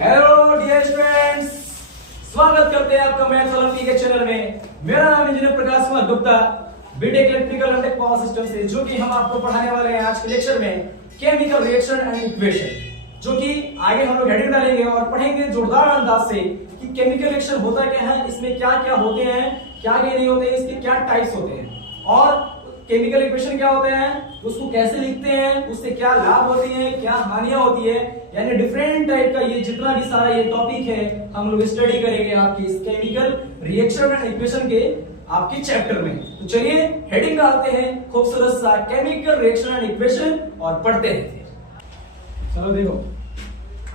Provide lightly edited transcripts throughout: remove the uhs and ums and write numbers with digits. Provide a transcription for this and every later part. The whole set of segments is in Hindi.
हेलो डियर स्टूडेंट्स, स्वागत करते हैं आपका मैथ्स ओलंपिक के चैनल में। मेरा नाम engineer Prakash Kumar Gupta, BTech electrical and power system से, जो कि हम आपको पढ़ाने वाले हैं आज के लेक्चर में केमिकल रिएक्शन एंड इक्वेशन, जो कि आगे हम लोग हेडिंग डालेंगे और पढ़ेंगे जोरदार अंदाज से कि केमिकल रिएक्शन होता क्या है, इसमें क्या क्या होते हैं, क्या क्या नहीं होते हैं, इसके क्या टाइप्स होते हैं और केमिकल इक्वेशन क्या होते हैं, उसको कैसे लिखते हैं, उससे क्या लाभ होते हैं, क्या हानियां होती है। यानी डिफरेंट टाइप का ये जितना भी सारा ये टॉपिक है हम लोग स्टडी करेंगे आपकी इस केमिकल रिएक्शन एंड इक्वेशन के आपके चैप्टर में। तो चलिए हेडिंग डालते हैं खूबसूरत सा केमिकल रिएक्शन एंड इक्वेशन और पढ़ते हैं। चलो देखो,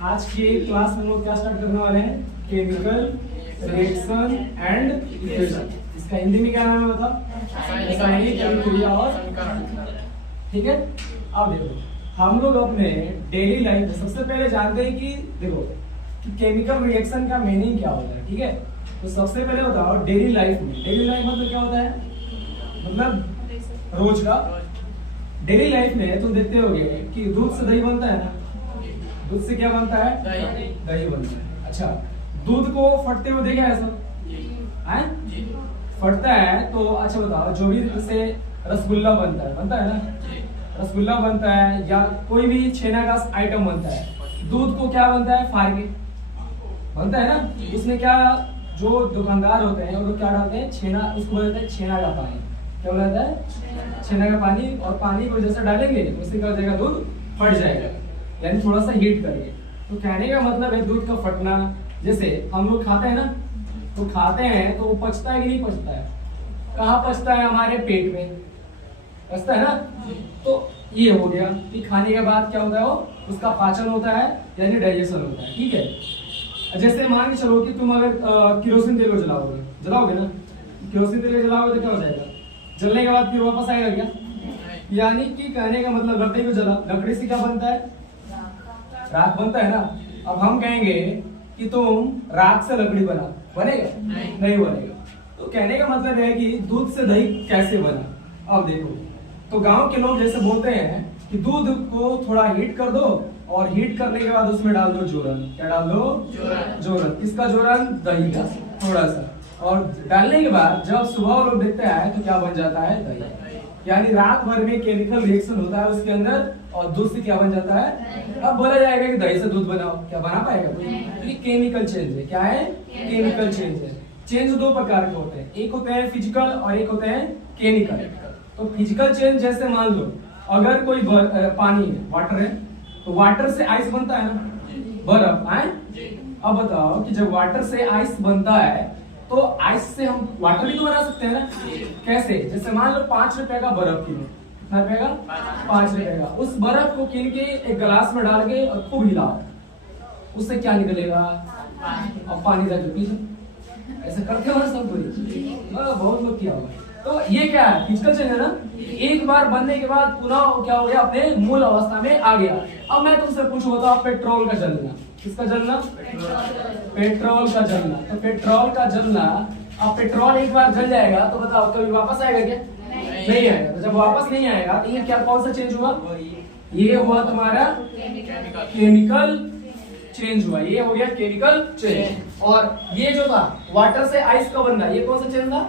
आज की क्लास में हम लोग क्या स्टार्ट करने वाले हैं, केमिकल रिएक्शन एंड इक्वेशन। इसका हिंदी में क्या नाम है बताओ, रासायनिक प्रतिक्रिया और ठीक है। अब देखो, हम लोग अपने डेली लाइफ में सबसे पहले जानते हैं कि देखो कि केमिकल रिएक्शन का मीनिंग क्या होता है, ठीक है। तो सबसे पहले बताओ डेली लाइफ में, डेली लाइफ मतलब क्या होता है, मतलब रोज का। डेली लाइफ में तुम देखते होगे कि दूध से दही बनता है ना, दूध से क्या बनता है, दही बनता है। अच्छा, दूध को फटते हुए देखा है सब, फटता है तो अच्छा बताओ, जो भी इससे रसगुल्ला बनता है ना, रसगुल्ला बनता है या कोई भी छेना का आइटम बनता है, दूध को क्या बनता है, फाड़ के बनता है ना। इसमें क्या, जो दुकानदार होते हैं वो क्या डालते हैं, छेना, उसको बोलते हैं छेना का पानी। क्या बोलता है, छेना का पानी। और पानी को जैसा डालेंगे उससे क्या हो जाएगा, दूध फट जाएगा, यानी थोड़ा सा हीट करके। तो कहने का मतलब है दूध का फटना। जैसे हम लोग खाते हैं ना, तो खाते हैं तो वो पचता है कि नहीं पचता है, कहाँ पचता है, हमारे पेट में पचता है ना। तो ये हो गया कि खाने के बाद क्या होता है, वो उसका पाचन होता है, यानी डाइजेशन होता है, ठीक है। जैसे मान के चलो कि तुम अगर केरोसिन तेल को जलाओगे ना, केरोसिन तेल को जलाओगे तो क्या हो जाएगा, जलने के बाद फिर वापस आएगा क्या, यानी कि कहने का मतलब लकड़ी को जला, लकड़ी से क्या बनता है, राख बनता है ना। अब हम कहेंगे कि तुम राख से लकड़ी बना, बनेगा नहीं बनेगा। तो कहने का मतलब है कि दूध से दही कैसे बना। अब देखो, तो गांव के लोग जैसे बोलते हैं कि दूध को थोड़ा हीट कर दो और हीट करने के बाद उसमें डाल दो जोरन। क्या डाल दो, जोरन। किसका जोरन, दही का थोड़ा सा। और डालने के बाद जब सुबह वो लोग देखते हैं तो क्या बन जाता है, दही। यानी रात भर में केमिकल रिएक्शन होता है उसके अंदर और दूध से क्या बन जाता है। अब बोला जाएगा कि दही से दूध बनाओ, क्या बना पाएगा कोई, तो ये केमिकल चेंज है। क्या है, केमिकल चेंज है। चेंज दो प्रकार के होते हैं, एक होते हैं फिजिकल और एक होते हैं केमिकल। तो फिजिकल चेंज जैसे मान लो अगर कोई पानी है, वाटर है, तो वाटर से आइस बनता है ना, बर्फ है। अब बताओ कि जब वाटर से आइस बनता है तो आइस से हम वाटर भी तो बना सकते हैं ना, कैसे, जैसे मान लो 5 रुपए का बर्फ किलो, कितना रुपए का, 5 रुपए का। उस बर्फ को कीन के एक गिलास में डाल के और खूब हिलाओ, उससे क्या निकलेगा, अब पानी जाके पी लो। ऐसे करते हो ना सब कोई, बहुत लोग किया होगा। तो ये क्या है, फिजिकल चेंज है ना। एक बार बनने के बाद पुनः क्या हो गया, अपने मूल अवस्था में आ गया। अब मैं तुमसे पूछूं, बताओ पेट्रोल का जलना, किसका जलना, पेट्रोल का जलना। तो पेट्रोल का जलना, अब पेट्रोल एक बार जल जाएगा तो बताओ कभी वापस आएगा क्या, नहीं आएगा। तो जब वापस नहीं आएगा तो ये क्या, कौन सा चेंज हुआ, ये हुआ तुम्हारा केमिकल चेंज हुआ, ये हो गया केमिकल चेंज। और ये जो था वाटर से आइस का बनना, ये कौन सा चेंज था,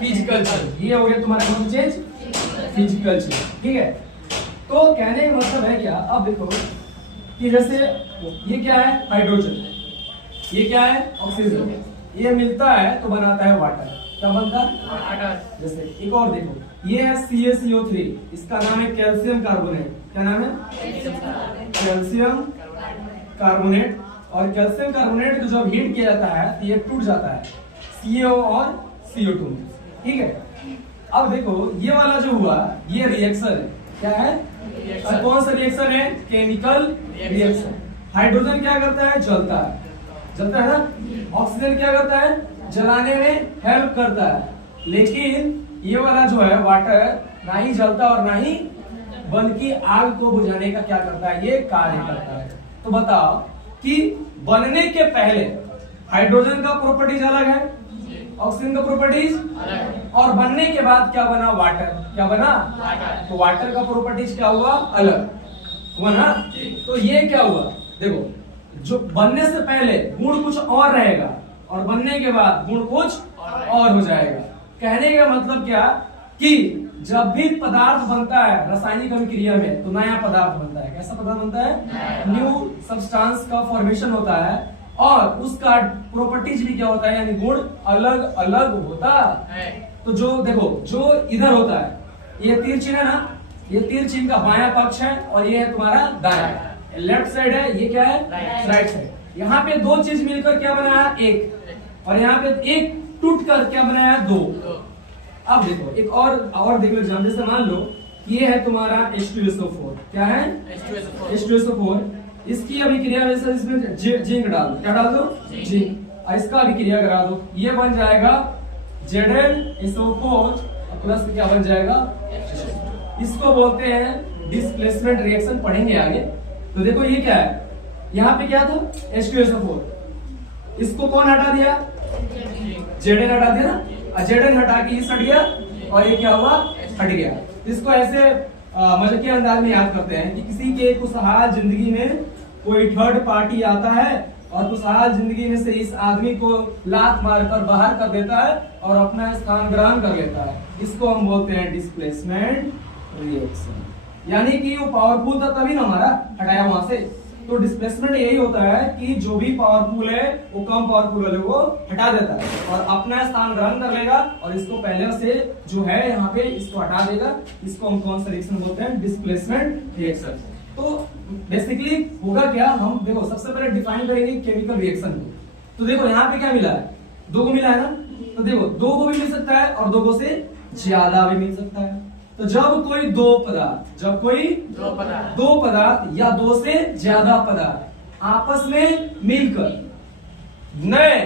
फिजिकल चेंज। ये हो गया तुम्हारा कौन सा चेंज, फिजिकल चेंज, ठीक है। तो कहने का मतलब है क्या, अब देखो कि जैसे ये क्या है, हाइड्रोजन, ये क्या है, ऑक्सीजन, ये मिलता है तो बनाता है वाटर। क्या बनता है, वाटर। जैसे एक और देखो, ये है CaCO3, इसका नाम है कैल्शियम कार्बोनेट। क्या नाम है, कैल्शियम कार्बोनेट। और कैल्शियम कार्बोनेट को जब हीट किया जाता है तो ये टूट जाता है CO और CO2 में, ठीक है। अब देखो ये वाला जो हुआ ये रिएक्शन है, क्या है, और कौन सा रिएक्शन है, केमिकल रिएक्शन। हाइड्रोजन क्या करता है, जलता है ना। ऑक्सीजन क्या करता है, जलाने में हेल्प करता है। लेकिन ये वाला जो है वाटर ना ही जलता और ना ही, बल्कि आग को बुझाने का क्या करता है, ये कार्य करता है। तो बताओ कि बनने के पहले हाइड्रोजन का प्रॉपर्टीज अलग है, ऑक्सीजन का प्रॉपर्टीज, और बनने के बाद क्या बना, वाटर। क्या बना, तो वाटर का प्रॉपर्टीज क्या हुआ, अलग हुआ ना। तो ये क्या हुआ, देखो जो बनने से पहले गुण कुछ और रहेगा और बनने के बाद गुण कुछ और हो जाएगा। कहने का मतलब क्या कि जब भी पदार्थ बनता है रासायनिक अभिक्रिया में तो नया पदार्थ बनता है। कैसा पदार्थ बनता है? न्यू सब्सटेंस का फॉर्मेशन होता है और उसका प्रॉपर्टीज भी क्या होता है, यानी गुण अलग अलग होता है। तो जो देखो जो इधर होता है, ये तीर चिन्ह है ना, ये तीर चिन्ह का बायां पक्ष है और ये है तुम्हारा दायां। लेफ्ट साइड है, ये क्या है? Right side. यहाँ पे दो चीज मिलकर क्या बनाया? एक। और यहाँ पे एक टूट कर क्या बनाया? दो। अब देखो एक और देख लो एग्जाम्पल, जैसे मान लो ये है तुम्हारा H2SO4। क्या है? H2SO4। इसकी अभिक्रिया में से इसमें जिंक डाल दो। क्या डाल दो? जिंक। और इसका अभिक्रिया करा दो, ये बन जाएगा ZnSO4 प्लस क्या बन जाएगा? इसको बोलते हैं डिस्प्लेसमेंट रिएक्शन, पढ़ेंगे आगे। तो देखो ये क्या है, यहाँ पे क्या था? H2SO4। इसको कौन हटा दिया? Zn हटा दिया ना, Zn हटा के इस हट गया और ये क्या हुआ? हट गया। इसको ऐसे मतलब के अंदाज में याद करते हैं कि किसी के खुशहाल जिंदगी में कोई थर्ड पार्टी आता है और खुशहाल जिंदगी में से इस आदमी को लात मारकर बाहर कर देता है और अपना स्थान ग्रहण कर लेता है। इसको हम बोलते हैं डिस्प्लेसमेंट रिएक्शन। यानी कि वो पावरफुल था तभी ना हमारा हटाया वहां से। तो डिस्प्लेसमेंट यही होता है कि जो भी पावरफुल है वो कम पावरफुल वाले को हटा देता है और अपना स्थान ग्रहण कर लेगा और इसको पहले से जो है यहाँ पे इसको हटा देगा। इसको हम कौन सा रिएक्शन बोलते हैं? Displacement reaction. तो बेसिकली होगा क्या, हम देखो सबसे पहले डिफाइन करेंगे केमिकल रिएक्शन को। तो देखो यहाँ पे क्या मिला है? दो को मिला है ना। तो देखो दो को भी मिल सकता है और दो को से ज्यादा भी मिल सकता है। तो जब कोई दो पदार्थ या दो से ज्यादा पदार्थ आपस में मिलकर नए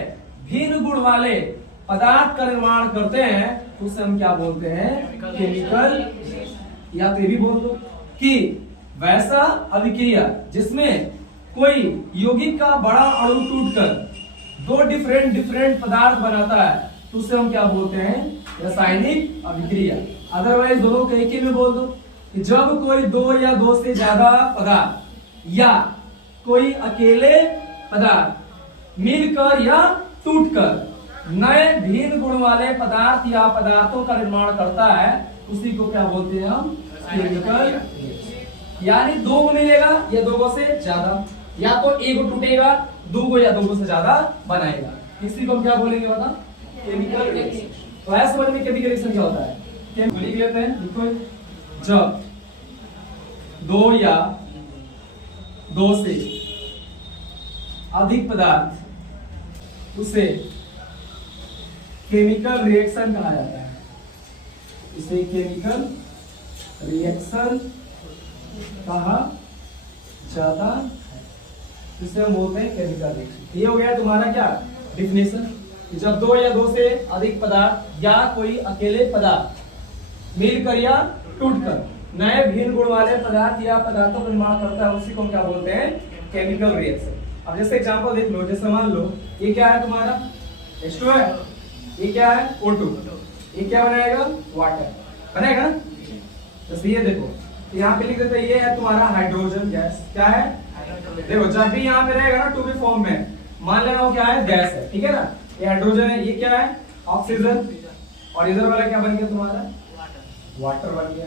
भिन्न गुण वाले पदार्थ का निर्माण करते हैं तो उसे हम क्या बोलते हैं? केमिकल। या तो ये भी बोल दो कि वैसा अभिक्रिया जिसमें कोई यौगिक का बड़ा अणु टूटकर दो डिफरेंट पदार्थ बनाता है तो उसे हम क्या बोलते हैं? रासायनिक अभिक्रिया। अदरवाइज दोनों को एक ही में बोल दो कि जब कोई दो या दो से ज्यादा पदार्थ या कोई अकेले पदार्थ मिलकर या टूटकर नए भिन्न गुण वाले पदार्थ या पदार्थों का निर्माण करता है उसी को क्या बोलते हैं हम? केमिकल। यानी दो को मिलेगा या दो को से ज्यादा, या तो एक को टूटेगा, दो को या दो को से ज्यादा बनाएगा, इसी को हम क्या बोलेंगे? बता, केमिकल रिएक्शन। तो ऐसे समझ में केमिकल रिएक्शन क्या होता है? लिख लेते हैं। देखो जब दो या दो से अधिक पदार्थ, उसे केमिकल रिएक्शन कहा जाता है। इसे केमिकल रिएक्शन कहा जाता है, इसे हम बोलते हैं केमिकल रिएक्शन। ये हो गया तुम्हारा क्या डिफिनेशन, जब दो या दो से अधिक पदार्थ या कोई अकेले पदार्थ मिलकर या टूटकर नए भिन्न गुण वाले पदार्थ या पदार्थों का निर्माण करता है उसी को हम क्या बोलते हैं? Chemical reaction. अब जैसे एग्जांपल देख लो, जैसे मान लो ये क्या है तुम्हारा? H2 है, ये क्या है? O2। ये क्या बनाएगा? वाटर बनेगा ना। जैसे ये देखो यहाँ पे लिख देते हैं, ये है तुम्हारा हाइड्रोजन गैस। क्या है? देखो जब भी यहाँ पे रहेगा ना टू बी फॉर्म में, मान लेना वो क्या है? गैस है, ठीक है ना। ये हाइड्रोजन है, ये क्या है? ऑक्सीजन। और इधर वाला क्या बन गया तुम्हारा? वाटर बन गया।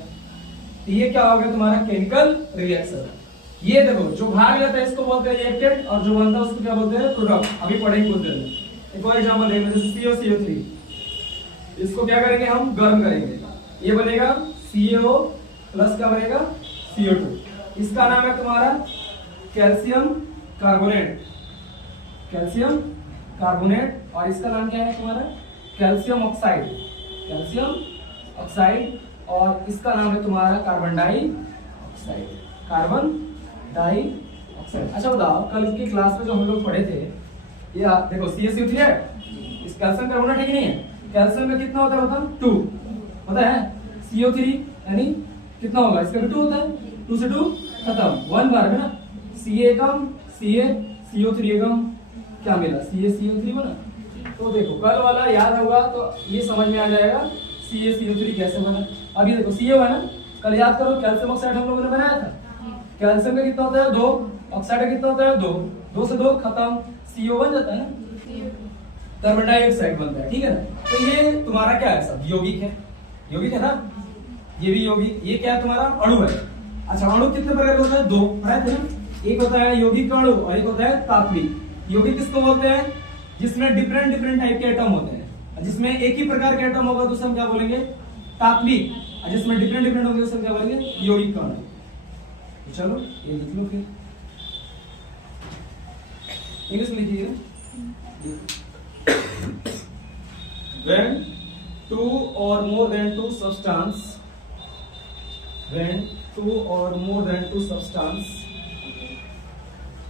तो ये क्या हो गया तुम्हारा? Chemical reaction. ये देखो जो भाग लेता है इसको बोलते हैं रिएक्टेंट और जो बनता है उसको क्या बोलते हैं? प्रोडक्ट। अभी पढ़ेंगे कुछ देर में। एक और एग्जांपल देख लो, जैसे CO3। इसको क्या करेंगे हम? गर्म करेंगे, ये बनेगा CO प्लस क्या बनेगा? CO2। इसका नाम है तुम्हारा कैल्शियम कार्बोनेट। Calcium carbonate. और इसका नाम क्या है तुम्हारा? Calcium oxide. Calcium oxide. और इसका नाम है तुम्हारा कार्बन डाइऑक्साइड। Carbon dioxide. अच्छा बताओ, कल की क्लास में जो हम लोग पढ़े थे, ये देखो CaCO3 है, इस कैल्शियम कार्बोनेट है कि नहीं है? कैल्शियम में कितना होता है बताओ? 2 होता है। CO3 यानी कितना होगा? इसका भी 2 होता है। 2 से 2 खत्म, 1 बार में ना। Ca कम, CO3 कम, क्या मिला? CaCO3 बना। तो देखो कल वाला याद होगा तो ये समझ में आ जाएगा CaCO3 कैसे बना। अभी देखो Ca है ना, कल याद करो कैल्शियम ऑक्साइड हम लोगों ने बनाया था, कैल्शियम का कितना होता है 2, ऑक्साइड का कितना होता है 2, 2 से 2 खत्म, CO बन जाता है ना, कार्बन डाइऑक्साइड बनता है, ठीक है ना। तो ये तुम्हारा क्या है, सब यौगिक है, यौगिक है ना, ये भी यौगिक, ये क्या है तुम्हारा अणु है। अच्छा अणु कितने प्रकार का होता है, 2 पढ़ाए थे ना, एक होता है यौगिक अणु और एक होता है तात्विक। यौगिक किसको बोलते हैं, जिसमें डिफरेंट डिफरेंट टाइप के एटम होते हैं, जिसमें एक ही प्रकार के एटम होगा तो उसे हम क्या बोलेंगे, तात्विक, और जिसमें डिफरेंट डिफरेंट होंगे उसे हम क्या बोलेंगे, यौगिक अणु। तो चलो ये लिख लो, फिर इंग्लिश में लिखिए। When two or more than two substance, when two or more than two substance,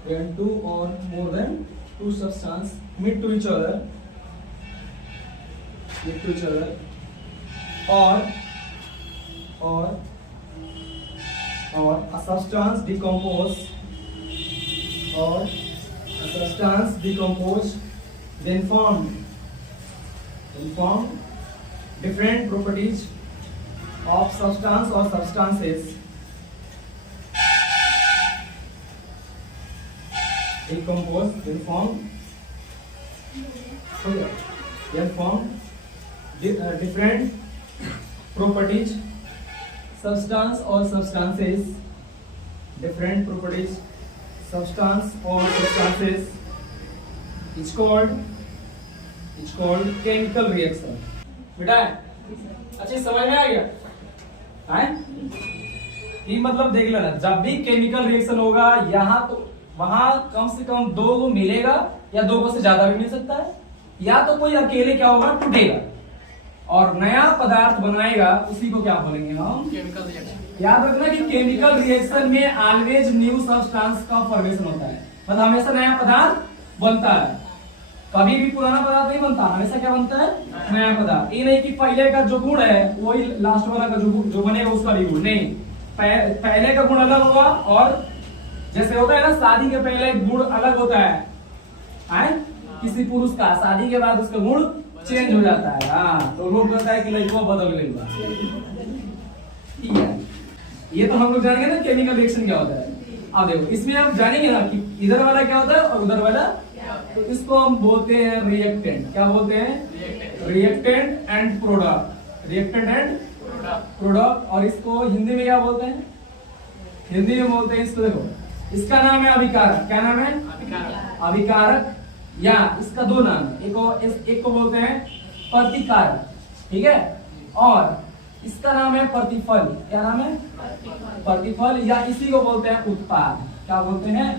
when two or more than two substance meet to each other, or a substance decompose, then form different properties of substance or substances, decompose, then form different properties, substance or substances, different properties, substance or substances, it's called chemical reaction। बेटा अच्छे समझ में आ गया है, ये मतलब देख लेना, जब भी केमिकल रिएक्शन होगा यहाँ तो वहां कम से कम 2 मिलेगा या 2 से ज्यादा भी मिल सकता है, या तो कोई अकेले क्या होगा, टूटेगा और नया पदार्थ बनाएगा, उसी को क्या बोलेंगे हम, केमिकल रिएक्शन। याद रखना कि केमिकल रिएक्शन में ऑलवेज न्यू सब्सटेंस का फॉर्मेशन होता है, मतलब हमेशा नया पदार्थ बनता है, कभी भी पुराना पदार्थ नहीं बनता, हमेशा क्या बनता है, नया पदार्थ। ये नहीं कि पहले का जो गुण है वही लास्ट वाला का जो बनेगा उसका भी गुण नहीं, पहले का गुण अलग होगा, और जैसे होता है ना शादी के पहले गुण अलग होता है किसी पुरुष का, शादी के बाद उसका गुण चेंज हो जाता है। हाँ तो लोग कहता है कि लड़का बदल गया, ठीक है। ये तो हम लोग जानेंगे ना केमिकल रिएक्शन क्या होता है। अब देखो इसमें आप जानेंगे ना कि इधर वाला क्या होता है और उधर वाला, तो इसको हम बोलते हैं रिएक्टेंट। क्या बोलते हैं, reactant and product, reactant and product. और इसको हिंदी में क्या बोलते हैं, हिंदी में बोलते हैं इसको, देखो इसका नाम है अभिकारक। क्या नाम है, अभिकारक, या इसका 2 नाम है, एक को बोलते हैं प्रतिकारक, ठीक है, और इसका नाम है प्रतिफल। क्या नाम है, प्रतिफल, या इसी को बोलते हैं उत्पाद। क्या बोलते हैं,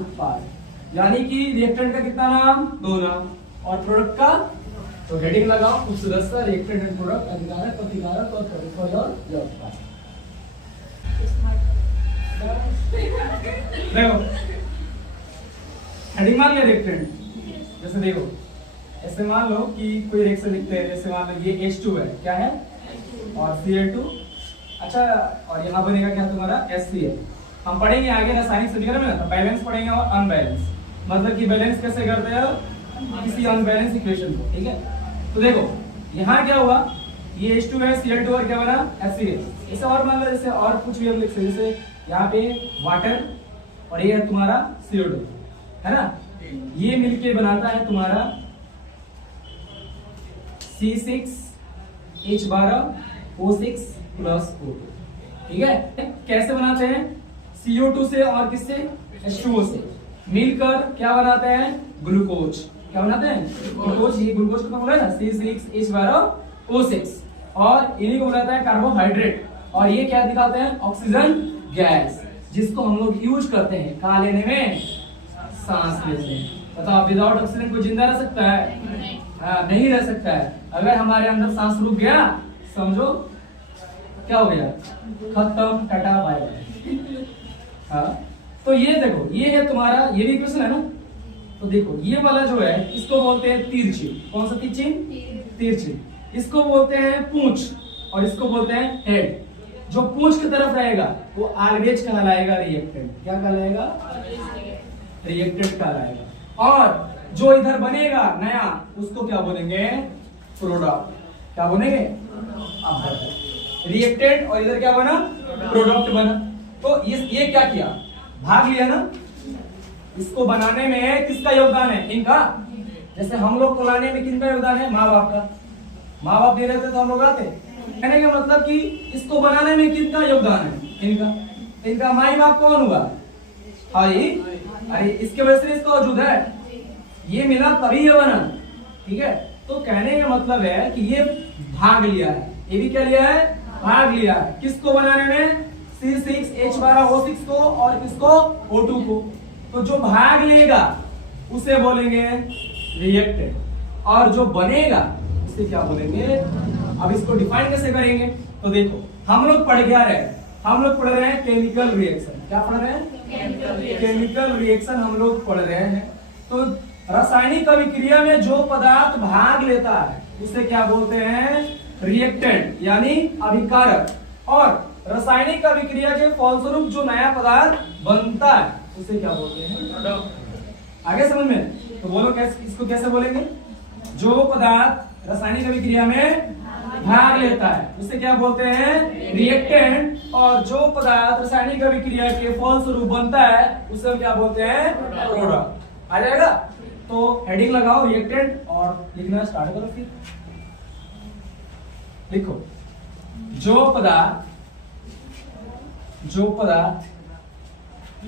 उत्पाद। यानी कि रिएक्टेंट का कितना नाम, 2 नाम, और प्रोडक्ट का, तो हेडिंग लगाओ खूबसूरत सा, रिएक्टेंट एंड प्रोडक्ट, अभिकारक, प्रतिकारक और प्रतिफल और उत्पाद। देखो हेडिंग मान लिया रिएक्टेंट, जैसे देखो ऐसे मान लो कि कोई रिएक्शन लिखते हैं, जैसे मान लो ये H2 है, क्या है, और Cl2, अच्छा, और यहाँ बनेगा क्या तुम्हारा HCl। हम पढ़ेंगे आगे रासायनिक समीकरण में ना, तो बैलेंस पढ़ेंगे और अनबैलेंस, मतलब कि बैलेंस कैसे करते हैं किसी अनबैलेंस इक्वेशन को, ठीक है। तो देखो यहाँ क्या हुआ, ये H2 है, Cl2 और क्या बना HCl। इसे और मान लो जैसे और कुछ भी हम लिख सकते, जैसे यहाँ पे वाटर और ये है तुम्हारा CO2, है ना, ये मिलके बनाता है तुम्हारा C6H12O6 प्लस O2, ठीक है। कैसे बनाते हैं, CO2 से और किससे, H2O से मिलकर क्या बनाते हैं, ग्लूकोज। क्या बनाते हैं, ग्लूकोज। ये ग्लूकोज का फॉर्मूला है ना, C6H12O6, और इन्हीं को बनाता है कार्बोहाइड्रेट, और ये क्या दिखाते हैं, ऑक्सीजन गैस, जिसको हम लोग यूज करते हैं कहाँ लेने में, सांस लेने में। बताओ विदाउट ऑक्सीजन कोई जिंदा रह सकता है, नहीं रह सकता है। अगर हमारे अंदर सांस रुक गया, समझो क्या हो गया, खत्म, टाटा बाय बाय। हाँ तो ये देखो, ये है तुम्हारा, ये भी क्वेश्चन है ना, तो देखो ये वाला जो है इसको बोलते हैं तिरछी। कौन सा तिरछी, तिरछी। इसको बोलते हैं पूंछ, और इसको बोलते हैं हेड। जो पूंछ की तरफ रहेगा वो ऑलवेज कहलाएगा रिएक्टेंट। क्या कहलाएगा, रिएक्टेंट कहलाएगा। और जो इधर बनेगा नया, उसको क्या बोलेंगे, प्रोडक्ट। क्या बोलेंगे, रिएक्टेंट, और इधर क्या बना, प्रोडक्ट बना। तो ये क्या किया, भाग लिया ना। इसको बनाने में किसका योगदान है, इनका। जैसे हम लोग को लाने में किसका योगदान है, माँ बाप का। माँ बाप नहीं रहते तो हम लोग आते। कहने का मतलब कि इसको बनाने में किसका योगदान है, इनका। इनका माई बाप कौन हुआ, भाई। अरे इसके वजह से इसका वजूद है, ये मिला तभी ये बना, ठीक है। तो कहने का मतलब है कि ये भाग लिया है, ये भी क्या लिया है, भाग लिया है। किसको बनाने में, C6H12O6 को और किसको, O2 को। तो जो भाग लेगा उसे बोलेंगे रिएक्टेंट, और जो बनेगा उसे क्या बोलेंगे। अब इसको डिफाइन कैसे करेंगे, तो देखो हम लोग पढ़ रहे हैं केमिकल रिएक्शन। क्या पढ़ रहे हैं, केमिकल रिएक्शन हम लोग पढ़ रहे हैं। तो रासायनिक अभिक्रिया में जो पदार्थ भाग लेता है उसे क्या बोलते हैं, रिएक्टेंट यानी अभिकारक। और रासायनिक अभिक्रिया के फलस्वरूप जो नया पदार्थ बनता है उसे क्या बोलते हैं, प्रोडक्ट। आगे समझ में, तो बोलो कैसे, इसको कैसे बोलेंगे। जो पदार्थ रासायनिक अभिक्रिया में भाग लेता है उसे क्या बोलते हैं, रिएक्टेंट। और जो पदार्थ रासायनिक अभिक्रिया के फलस्वरूप बनता है उसे हम क्या बोलते हैं, प्रोडक्ट। आ जाएगा। तो हेडिंग लगाओ रिएक्टेंट और लिखना स्टार्ट करो। फिर लिखो, जो पदार्थ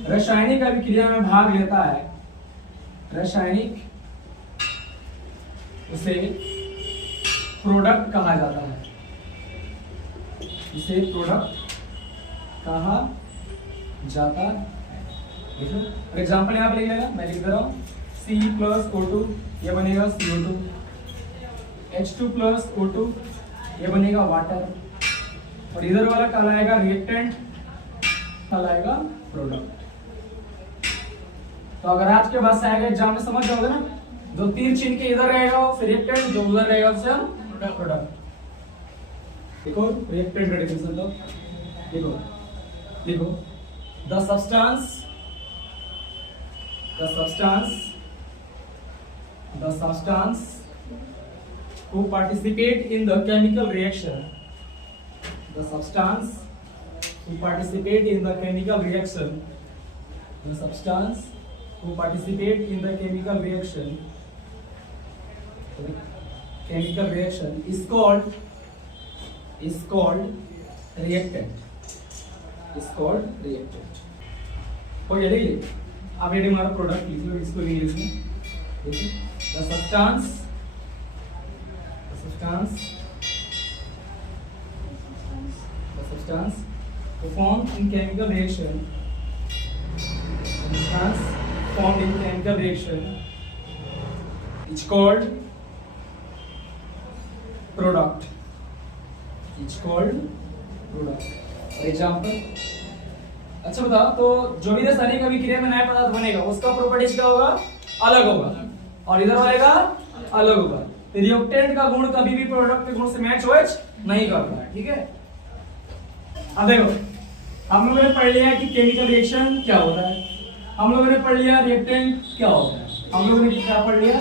रासायनिक अभिक्रिया में भाग लेता है, रासायनिक, उसे प्रोडक्ट कहा जाता है, इसे प्रोडक्ट कहा जाता है। एग्जाम्पल यहाँ पे लिख लेगा, मैं लिख दे रहा हूँ। C+O2 ये बनेगा CO2, H2+O2 ये बनेगा वाटर, और इधर वाला कहलाएगा रिएक्टेंट, कहलाएगा प्रोडक्ट। तो अगर आज के बाद से आएगा एग्जाम में समझ जाओगे ना, जो तीर चिन्ह के इधर रहेगा वो रिएक्टेंट, जो उधर रहेगा उसे हम प्रोडक्ट। देखो रिएक्टेंट का डेफिनेशन दो, देखो the substance who participate in the chemical reaction, the substance who participate in the chemical reaction, the substance who participate in the chemical reaction is called reactant, is called reactant। हो गया, लिख। अब ये हमारा प्रोडक्ट लिख लो इसको इंग्लिश में। देखिए the substance formed in chemical reaction, is called product, example. अच्छा बताओ, तो जो भी रासायनिक अभिक्रिया में नया पदार्थ बनेगा उसका प्रॉपर्टीज क्या होगा, अलग होगा, और इधर वाले का अलग होगा। रिएक्टेंट का गुण कभी भी प्रोडक्ट के गुण से मैच नहीं करता है, ठीक है। अब देखो हम लोगों ने पढ़ लिया कि केमिकल रिएक्शन क्या होता है, हम लोगों ने पढ़ लिया रिएक्टेंट क्या होता है, हम लोगों ने क्या पढ़ लिया,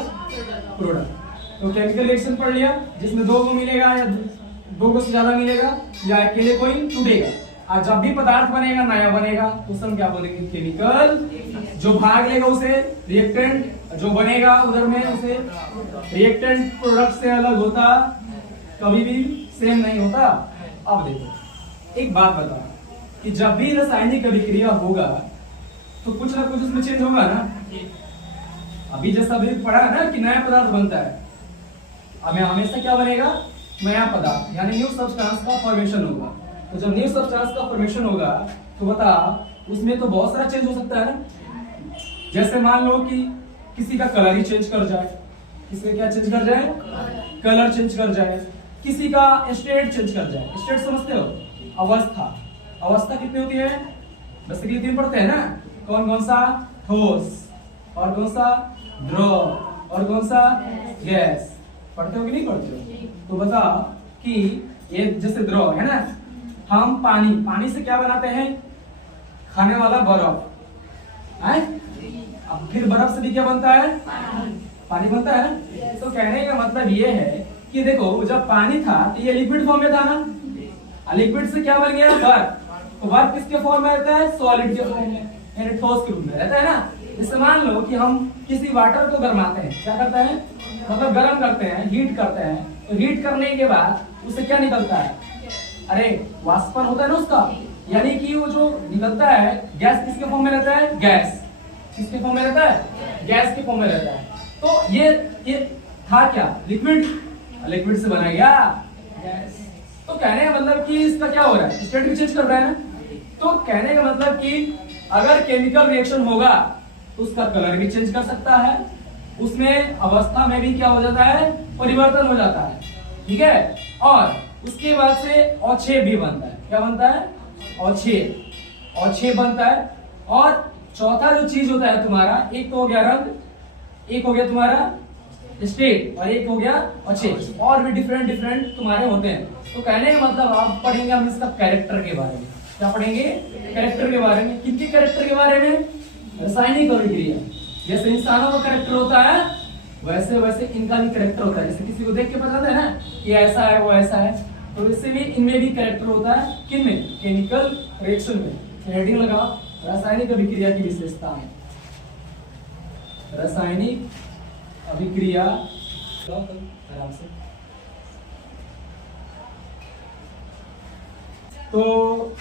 प्रोडक्ट। तो केमिकल रिएक्शन पढ़ लिया जिसमें दो को मिलेगा या दो को से ज्यादा मिलेगा या अकेले कोई टूटेगा। और जब भी पदार्थ बनेगा, नया बनेगा, तो उसे हम क्या बोलेंगे, केमिकल। जो भाग लेगा उसे रिएक्टेंट, जो बनेगा उधर में उसे रिएक्टेंट। प्रोडक्ट से अलग होता, कभी भी सेम नहीं होता। अब देखो एक बात बताओ कि जब भी रासायनिक अभिक्रिया होगा तो कुछ ना कुछ उसमें चेंज होगा ना। अभी जैसा अभी पढ़ा है ना कि नया पदार्थ बनता है, हमें हमेशा क्या बनेगा, नया पदार्थ, यानी न्यू सब्सटेंस का फॉर्मेशन होगा। तो जब न्यू सब्सटेंस का फॉर्मेशन होगा तो बता उसमें तो बहुत सारा चेंज हो सकता है ना। जैसे मान लो कि किसी का कलर ही चेंज कर जाए, किसी का क्या चेंज कर जाए, कलर चेंज कर जाए, किसी का स्टेट चेंज कर जाए। स्टेट समझते हो, अवस्था कितनी होती है, बेसिकली तीन पढ़ते हैं ना, कौन कौन सा, ठोस, और कौन सा द्रव, और कौन सा गैस। पढ़ते हो कि नहीं पढ़ते हो? तो बता कि ये जैसे द्रव है ना, हम पानी से क्या बनाते हैं, खाने वाला बर्फ है। अब फिर बर्फ से भी क्या बनता है, पानी बनता है ना। तो कहने का मतलब ये है कि देखो जब पानी था तो ये लिक्विड फॉर्म में था ना, लिक्विड से क्या बन गया, बर्फ। तो वर्क किसके फॉर्म में रहता है? सॉलिड के फॉर्म में, यानी ठोस के रूप में रहता है ना। जैसे मान लो कि हम किसी वाटर को गरमाते हैं, क्या करते हैं, मतलब गर्म करते हैं, हीट करते हैं, तो हीट करने के बाद उससे क्या निकलता है? अरे वाष्पन होता है ना उसका, यानी कि वो जो निकलता है गैस किसके फॉर्म में रहता है? गैस किसके फॉर्म में रहता है? गैस के फॉर्म में रहता है। तो ये था क्या? लिक्विड, लिक्विड से बना गया गैस। तो कहने का मतलब कि इसका क्या हो रहा है? स्टेट भी चेंज कर रहा है ना। तो कहने का मतलब कि अगर केमिकल रिएक्शन होगा तो उसका कलर भी चेंज कर सकता है, उसमें अवस्था में भी क्या हो जाता है? परिवर्तन हो जाता है, ठीक है। और उसके बाद से अवक्षेप भी बनता है। क्या बनता है? अवक्षेप, अवक्षेप बनता है। और चौथा जो चीज होता है तुम्हारा, एक तो हो गया रंग, एक हो गया तुम्हारा स्टेट, और एक हो गया अवक्षेप। और भी डिफरेंट डिफरेंट तुम्हारे होते हैं। तो कहने का मतलब आप पढ़ेंगे हम इसका कैरेक्टर के बारे में। क्या पढ़ेंगे? कैरेक्टर के बारे में। किनके कैरेक्टर के बारे में? रासायनिक अभिक्रिया। जैसे इंसानों का कैरेक्टर होता है वैसे वैसे इनका भी कैरेक्टर होता है। जैसे किसी को देख के पता है ना कि ऐसा है वो ऐसा है, तो इससे भी इनमें भी कैरेक्टर होता है। किन में? केमिकल रिएक्शन में। हेडिंग लगाओ, रासायनिक अभिक्रिया की विशेषताएं। रासायनिक अभिक्रिया, आराम से। तो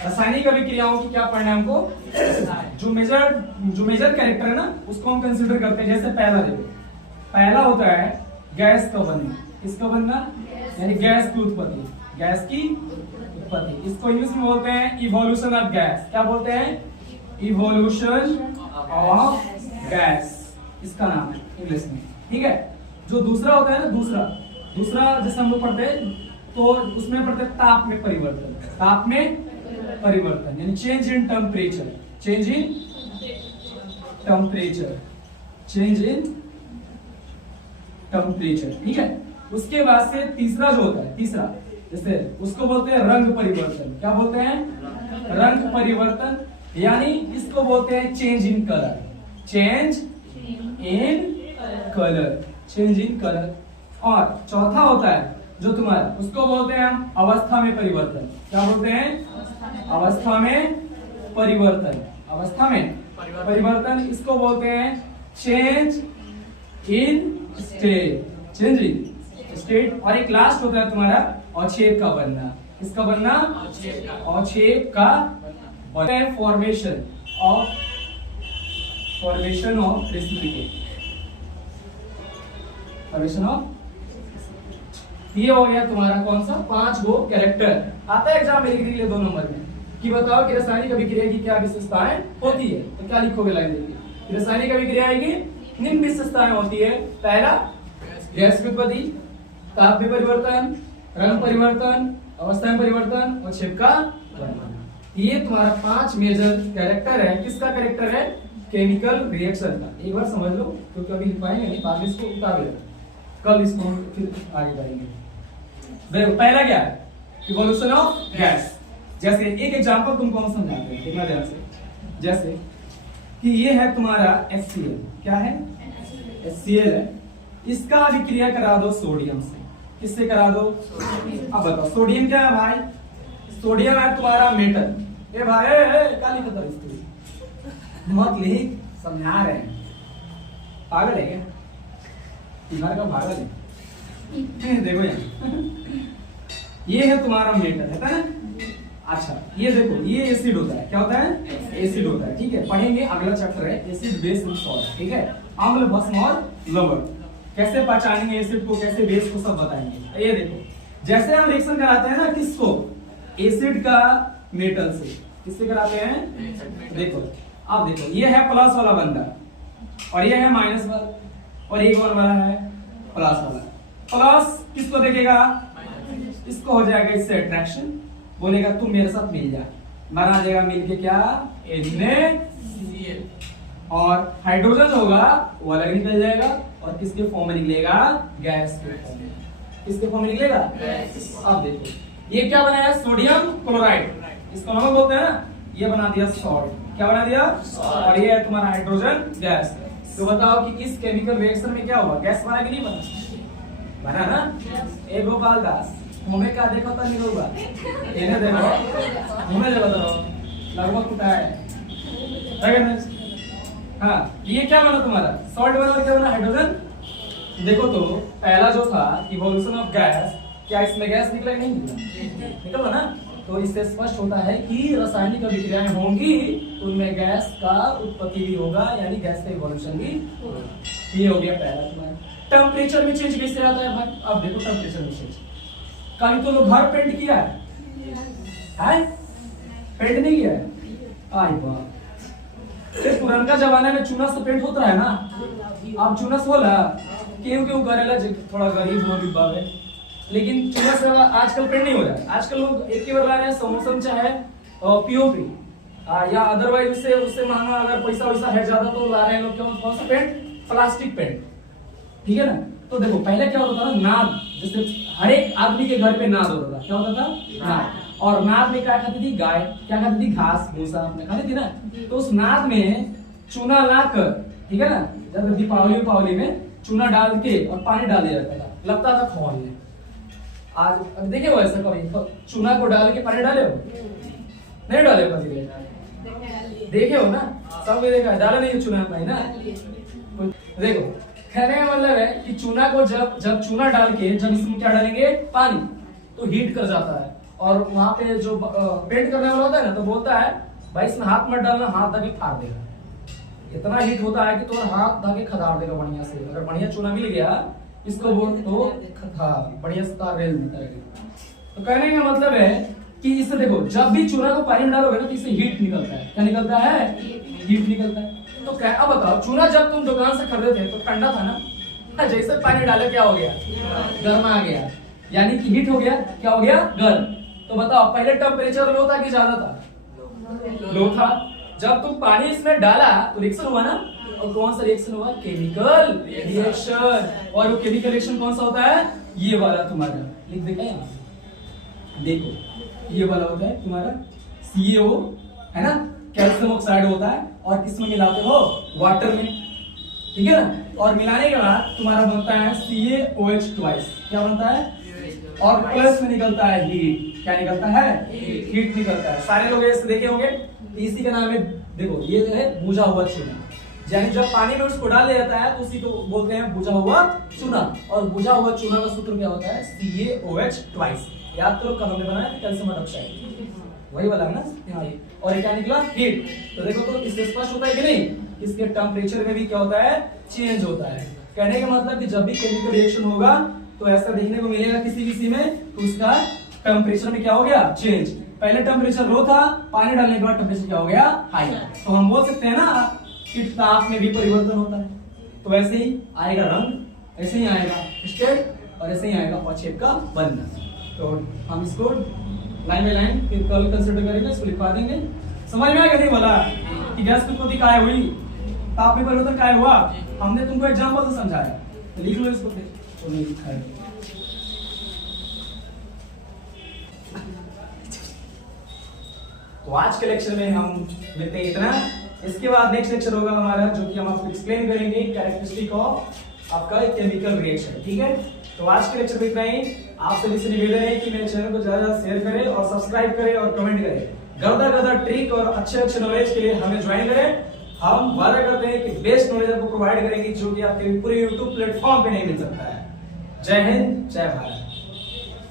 रासायनिक अभिक्रियाओं की क्या पढ़ना है हमको? जो मेजर कैरेक्टर है ना उसको हम कंसीडर करते हैं। जैसे पहला देखो, पहला होता है गैस का बनना। किसका बनना? यानी गैस की उत्पत्ति, गैस की उत्पत्ति। इसको इंग्लिश में बोलते हैं इवोल्यूशन ऑफ गैस। क्या बोलते हैं? इवोल्यूशन ऑफ गैस, इसका नाम है इंग्लिश में, ठीक है। जो दूसरा होता है ना, दूसरा जैसे हम लोग पढ़ते हैं तो उसमें पढ़ते हैं ताप में परिवर्तन। ताप में परिवर्तन यानी change in temperature, change in temperature, change in temperature, ठीक है। उसके बाद से तीसरा जो होता है, तीसरा जैसे उसको बोलते हैं रंग परिवर्तन। क्या बोलते हैं? रंग परिवर्तन, यानी इसको बोलते हैं change in colour, change in colour, change in colour. और चौथा होता है जो तुम्हारा, उसको बोलते हैं हम अवस्था में परिवर्तन। क्या बोलते हैं? अवस्था में परिवर्तन, अवस्था में परिवर्तन। इसको बोलते हैं change in state, change in state. और एक लास्ट होता है तुम्हारा अवक्षेप का बनना। किसका बनना? अवक्षेप का बनना, formation of precipitate, formation of. ये हो गया तुम्हारा कौन सा? 5 गो कैरेक्टर। आता है एग्जाम में लिखने के लिए 2 नंबर में कि बताओ कि रासायनिक अभिक्रिया की क्या विशेषताएं होती है। तो क्या लिखोगे लाइन देखिए, रासायनिक अभिक्रिया की निम्न विशेषताएं होती है। पहला गैस की उत्पत्ति, ताप में परिवर्तन, रंग परिवर्तन, अवस्था में परिवर्तन, अवक्षेप का बनना। ये तुम्हारा 5 मेजर कैरेक्टर है। किसका कैरेक्टर है? केमिकल रिएक्शन का। एक बार समझ लो क्योंकि अभी लिख पाएंगे नहीं, बाद में इसको उतार लेना, कल इसको फिर आगे बढ़ेंगे। देखो पहला क्या है? Evolution of gas. जैसे एक एग्जांपल तुमको हम समझाते हैं, देखना ध्यान से। जैसे कि ये है तुम्हारा HCl। क्या है? HCl है। इसका अभिक्रिया करा दो सोडियम से। किससे करा दो? अब बताओ सोडियम क्या है भाई? सोडियम है तुम्हारा मेटल। ए भाई काली पता इसको मत लिख, समझा रहे हैं। पागल है क्या? तुम्हारा का पागल है? देखो यहाँ ये है तुम्हारा मेटल है ना। अच्छा ये देखो ये एसिड होता है। क्या होता है? एसिड होता है, ठीक है। पढ़ेंगे, अगला चैप्टर है एसिड बेस एंड सॉल्ट, ठीक है। अम्ल, भस्म और लवण कैसे पहचानेंगे एसिड को, कैसे बेस को, सब बताएंगे। ये देखो जैसे हम रिएक्शन कराते हैं ना किसको? एसिड का मेटल से। किससे कराते हैं? देखो अब देखो ये है प्लस वाला बंदा और ये है माइनस वाला, और एक और वाला है प्लस वाला। प्लस किसको देखेगा? इसको हो जाएगा इससे अट्रैक्शन, बोलेगा तुम मेरे साथ मिल जा, बना जाएगा मिलके क्या? NaCl। और हाइड्रोजन होगा वो अलग निकल जाएगा और किसके फॉर्म में निकलेगा? गैस के फॉर्म में। किसके फॉर्म में निकलेगा? गैस। अब देखो ये क्या बनाया? सोडियम क्लोराइड, इसको हम बोलते हैं ना, ये बना दिया सॉल्ट। क्या बना दिया? और ये है तुम्हारा हाइड्रोजन गैस। तो बताओ कि इस केमिकल रिएक्शन में क्या हुआ? गैस बना कि नहीं बना? बना ना। ए गोपाल दास हमें क्या देखो तो नहीं होगा, इन्हें देखो हमें देखो तो लगभग कुटा है हाँ, ये क्या बना तुम्हारा सॉल्ट बना और क्या बना हाइड्रोजन। देखो तो पहला जो था इवोल्यूशन ऑफ गैस, क्या इसमें गैस निकला नहीं निकला, निकला ना। तो इससे स्पष्ट होता है कि रासायनिक अभिक्रियाएं होंगी तो उनमें गैस का उत्पत्ति भी होगा, यानी गैस का इवोल्यूशन भी होगा। ये हो गया पहला तुम्हारा। टेम्परेचर में चेंज कैसे आता है भाई, अब देखो टेम्परेचर में चेंज। कहीं तो लोग घर पेंट किया है पेंट नहीं किया है, आई बात। पुराना जमाने में चूना से पेंट होता है ना, अब चूना से होला क्यों करेला थोड़ा गरीब हो डिब्बा में, लेकिन चूना से आजकल पेंट नहीं हो रहा है। आजकल लोग एक ही बार ला रहे हैं समोसन चाहे पीओपी या अदरवाइज उससे महंगा अगर पैसा वैसा है ज्यादा तो ला रहे हैं लोग कौन सा पेंट, प्लास्टिक पेंट, ठीक है ना। तो देखो पहले क्या होता था ना, नाद, जैसे हर एक आदमी के घर पे नाद होता था, क्या होता था नाद। और नाद में क्या खाती थी गाय, क्या खाती थी घास भूसा अपने खाती थी ना। तो उस नाद में चूना लाकर, ठीक है ना, जब दीपावली में चूना डाल के और पानी डाल दिया जाता था, लगता था खोलने। आज देखे हो ऐसा कभी चूना को डाल के पानी डाले हो, नहीं डाले कभी, देखे हो ना, सब देखा डाला नहीं चूना पानी ना। देखो कहने का मतलब है कि चूना को जब चूना डाल के जब इसमें क्या डालेंगे पानी, तो हीट कर जाता है। और वहां पे जो पेंट करने वाला होता है ना, तो बोलता है भाई इसमें हाथ मत डालना, हाथ धागे फाड़ देगा। इतना हीट होता है कि तो हाथ धागे खदाड़ देगा बढ़िया से। अगर बढ़िया चूना मिल गया इसको बोल तो बढ़िया से तार रेल देता है। तो कहने का मतलब है कि इससे देखो जब भी चूना को पानी में डालोगे ना तो इससे हीट निकलता है। क्या निकलता है, हीट निकलता है। तो क्या अब बताओ, चूना जब तुम दुकान से खरीदे थे तो ठंडा था ना, जैसे पानी डाले क्या हो गया, गर्म आ गया, यानी कि हीट हो गया, क्या हो गया, गर्म। तो बताओ पहले टेम्परेचर लो था कि ज्यादा था, लो था। जब तुम पानी इसमें डाला तो रिएक्शन हुआ ना, और कौन सा रिएक्शन हुआ, केमिकल रिएक्शन। और वो केमिकल रिएक्शन कौन सा होता है, ये वाला तुम्हारा लिख देगा यहाँ, देखो ये वाला होता है तुम्हारा CaO, है ना, कैल्शियम ऑक्साइड होता है। और किसमें मिलाते हो, वाटर में, ठीक है ना। और मिलाने के बाद तुम्हारा बनता है CaOH ट्वाइस, क्या बनता है, और प्लस में निकलता है हीट। क्या निकलता है, हीट निकलता है। सारे लोग ऐसे देखे होंगे, इसी का नाम है, देखो ये है बुझा हुआ चूना। यानी जब पानी में उसको डाल दिया जाता है तो उसी को बोलते हैं बुझा हुआ चूना। और बुझा हुआ चूना का सूत्र क्या होता है, CaOH ट्वाइस। याद करो कब हमने बनाया कैल्शियम ऑक्साइड, वही वाला है ना। और ये क्या निकला, हीट। तो देखो तो इससे स्पष्ट होता है कि नहीं, इसके टेम्परेचर में भी क्या होता है, चेंज होता है। कहने का मतलब कि जब भी केमिकल रिएक्शन होगा तो ऐसा देखने को मिलेगा किसी में, तो उसका टेम्परेचर में क्या हो गया, चेंज। पहले टेम्परेचर लो था, पानी डालने के बाद टेम्परेचर क्या हो गया, हाई। तो हम बोल सकते हैं ना कि ताप में भी परिवर्तन होता है। तो वैसे ही आएगा रंग, ऐसे ही आएगा स्टेट, और ऐसे ही आएगा पक्षेप का बनना। तो हम इसको लाइन बाय लाइन फिर कल कंसिडर करेंगे, इसको लिखवा देंगे। समझ में आएगा नहीं बोला कि गैस की उत्पत्ति काय हुई, ताप में परिवर्तन काय हुआ, हमने तुमको एग्जांपल से समझाया, तो लिख लो इसको फिर। तो नहीं लिखा है। तो आज के लेक्चर में हम मिलते हैं इतना। इसके बाद नेक्स्ट लेक्चर होगा हमारा, जो कि हम आपको एक्सप्लेन करेंगे कैरेक्टरिस्टिक ऑफ आपका केमिकल रिएक्शन, ठीक है। तो आज के लेक्चर में इतना ही। आप सभी से निवेदन है कि मेरे चैनल को ज्यादा शेयर करें और सब्सक्राइब करें और कमेंट करें। गदा ट्रिक और अच्छे नॉलेज के लिए हमें ज्वाइन करें। हम वादा करते हैं कि बेस्ट नॉलेज आपको प्रोवाइड करेंगे, जो कि आपके पूरे YouTube प्लेटफॉर्म पे नहीं मिल सकता है। जय हिंद, जय भारत।